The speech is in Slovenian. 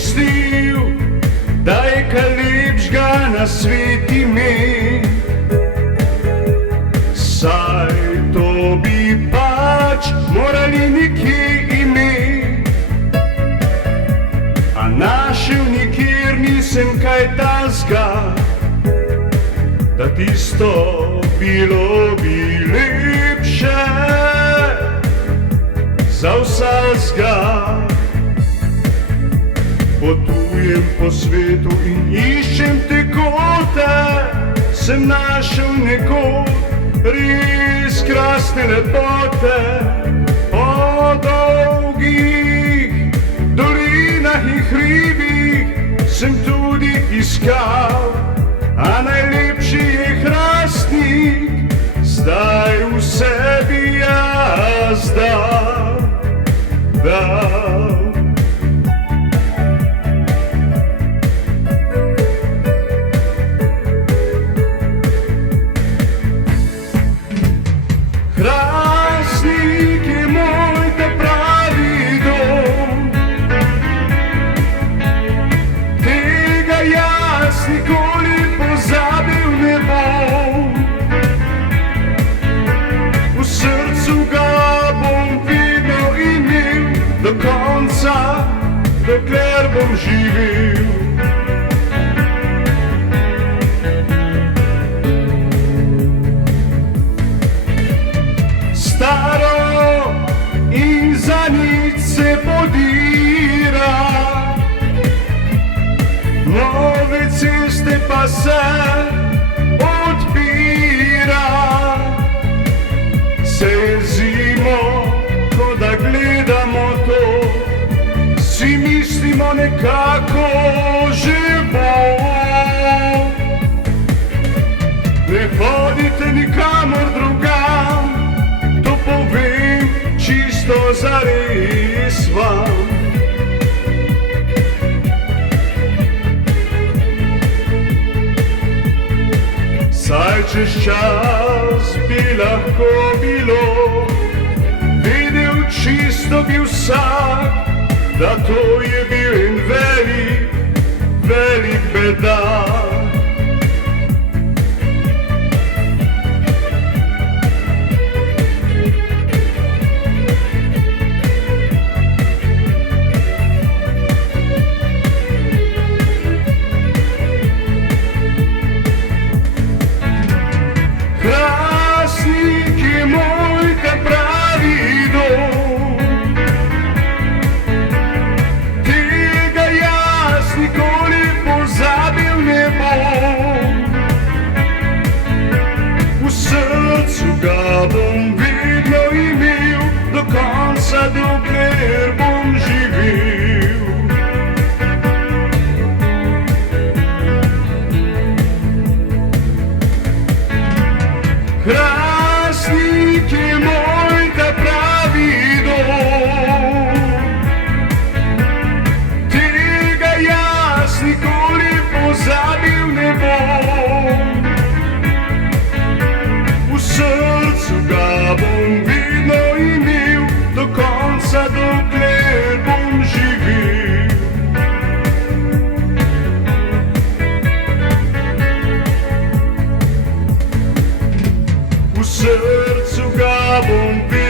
mislil, da je kaj lepšega na svet ime. Saj to bi pač morali nekje imeti, a našel nikjer nisem kaj tazga, da tisto bilo bi lepše za vsazga. Potujem po svetu in iščem te kote, sem našel nekod res krasne lepote. Po dolgih dolinah in hribih sem tudi iskal, a najlepši je hrastnik, zdaj v sebi jaz dal. Hrastnik je moj ta pravi dom, tega jaz nikoli pozabil ne bom. V srcu ga bom vedno imel, do konca, dokler bom živel. Staro in za nič se podira, nove ceste pa se odpira. Se jezimo, ko da gledamo to, si mislimo nekako že bo. Ne hodite nikamor drugam, to povem čisto zares vam. Saj čez čas bi lahko bilo videl čisto bi vsak, da to je bil en velik, velik bedak. Hrastnik je moj ta pravi dom, tega jaz nikoli pozabil ne bom. V srcu ga bom vedno imel, do konca, dokler bom živel. Hrastnik je moj ta pravi dom, tega jaz nikoli pozabil ne bom. V srcu ga bom vedno imel, do konca, dokler bom živel. V srcu ga bom videl.